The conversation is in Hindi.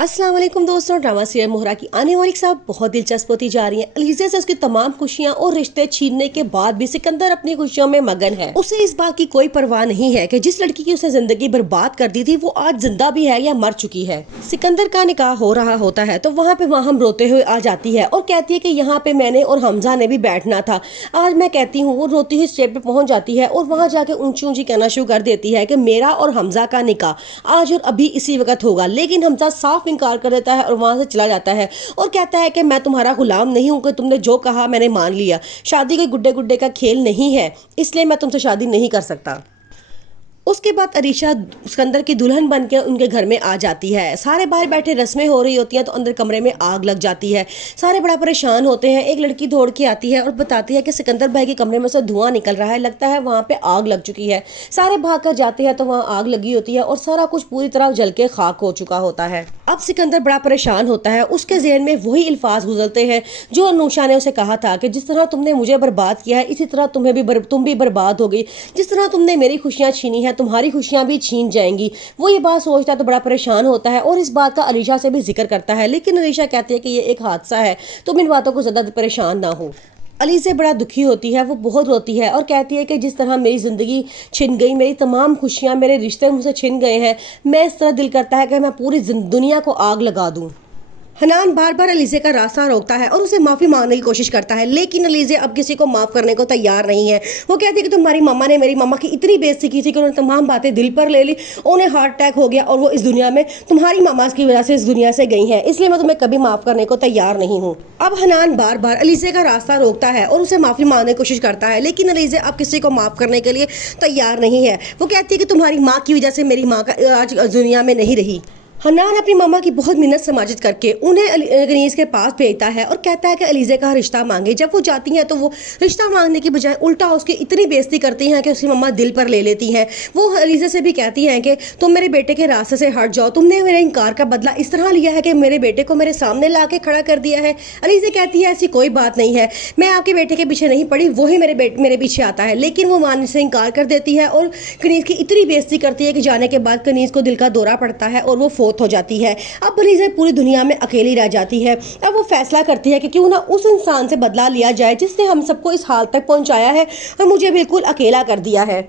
अस्सलाम वालेकुम दोस्तों, ड्रामा सीरियल मोहरा की आने वाली साहब बहुत दिलचस्प होती जा रही है। अलीज़ा से उसकी तमाम खुशियां और रिश्ते छीनने के बाद भी सिकंदर अपनी खुशियों में मगन है। उसे इस बात की कोई परवाह नहीं है कि जिस लड़की की उसने जिंदगी बर्बाद कर दी थी वो आज जिंदा भी है या मर चुकी है। सिकंदर का निकाह हो रहा होता है तो वहाँ पे माहम रोते हुए आ जाती है और कहती है कि यहाँ पे मैंने और हमजा ने भी बैठना था। आज मैं कहती हूँ, वो रोती हुई स्टेज पे पहुंच जाती है और वहाँ जाके ऊंची ऊंची कहना शुरू कर देती है कि मेरा और हमजा का निकाह आज और अभी इसी वक्त होगा। लेकिन हमजा साफ इनकार कर देता है और वहां से चला जाता है और कहता है कि मैं तुम्हारा गुलाम नहीं हूं कि तुमने जो कहा मैंने मान लिया। शादी कोई गुड्डे गुड्डे का खेल नहीं है, इसलिए मैं तुमसे शादी नहीं कर सकता। उसके बाद अरीशा सिकंदर की दुल्हन बनकर उनके घर में आ जाती है। सारे बाहर बैठे रस्में हो रही होती हैं तो अंदर कमरे में आग लग जाती है। सारे बड़ा परेशान होते हैं। एक लड़की दौड़ के आती है और बताती है कि सिकंदर भाई के कमरे में से धुआं निकल रहा है, लगता है वहाँ पे आग लग चुकी है। सारे भाग कर जाते हैं तो वहाँ आग लगी होती है और सारा कुछ पूरी तरह जल के खाक हो चुका होता है। अब सिकंदर बड़ा परेशान होता है। उसके ज़हन में वही अल्फाज गुजरते हैं जो अनूशा ने उसे कहा था कि जिस तरह तुमने मुझे बर्बाद किया है इसी तरह तुम भी बर्बाद हो गई। जिस तरह तुमने मेरी खुशियाँ छीनी है तुम्हारी खुशियां भी छीन जाएंगी। वो ये बात सोचता है तो बड़ा परेशान होता है और इस बात का अलीशा से भी जिक्र करता है, लेकिन अलीशा कहती है कि ये एक हादसा है, तुम इन बातों को ज़्यादा परेशान ना हो। अली से बड़ा दुखी होती है, वो बहुत रोती है और कहती है कि जिस तरह मेरी ज़िंदगी छिन गई, मेरी तमाम खुशियां, मेरे रिश्ते मुझसे छिन गए हैं, मैं इस तरह दिल करता है कि मैं पूरी दुनिया को आग लगा दूं। हनान बार बार अलीज़े का रास्ता रोकता है और उसे माफ़ी मांगने की कोशिश करता है, लेकिन अलीज़े अब किसी को माफ़ करने को तैयार नहीं है। वो कहती है कि तुम्हारी मम्मा ने मेरी मम्मा की इतनी बेइज्जती की थी कि उन्होंने तमाम बातें दिल पर ले ली, उन्हें हार्ट अटैक हो गया और वो इस दुनिया में तुम्हारी मम्मा की वजह से इस दुनिया से गई हैं, इसलिए मैं तुम्हें कभी माफ़ करने को तैयार नहीं हूँ। अब हनान बार बार अलीज़े का रास्ता रोकता है और उसे माफ़ी मांगने की कोशिश करता है, लेकिन अलीज़े अब किसी को माफ़ करने के लिए तैयार नहीं है। वो कहती है कि तुम्हारी माँ की वजह से मेरी माँ का आज दुनिया में नहीं रही। हन्नान अपनी मामा की बहुत मिन्नत समाजित करके उन्हें गनीज के पास भेजता है और कहता है कि अलीज़े का रिश्ता मांगे। जब वो जाती हैं तो वो रिश्ता मांगने की बजाय उल्टा उसकी इतनी बेइज्जती करती हैं कि उसकी मम्मा दिल पर ले लेती हैं। वो अलीज़े से भी कहती हैं कि तुम मेरे बेटे के रास्ते से हट जाओ, तुमने मेरे इनकार का बदला इस तरह लिया है कि मेरे बेटे को मेरे सामने ला के खड़ा कर दिया है। अलीज़े कहती है ऐसी कोई बात नहीं है, मैं आपके बेटे के पीछे नहीं पड़ी, वही मेरे पीछे आता है। लेकिन वो मानने से इनकार कर देती है और कनीज़ की इतनी बेइज्जती करती है कि जाने के बाद कनीज़ को दिल का दौरा पड़ता है और वो फोत हो जाती है। अब अलीज़ा पूरी दुनिया में अकेली रह जाती है। अब वो फैसला करती है कि क्यों ना उस इंसान से बदला लिया जाए जिसने हम सबको इस हाल तक पहुंचाया है और मुझे बिल्कुल अकेला कर दिया है।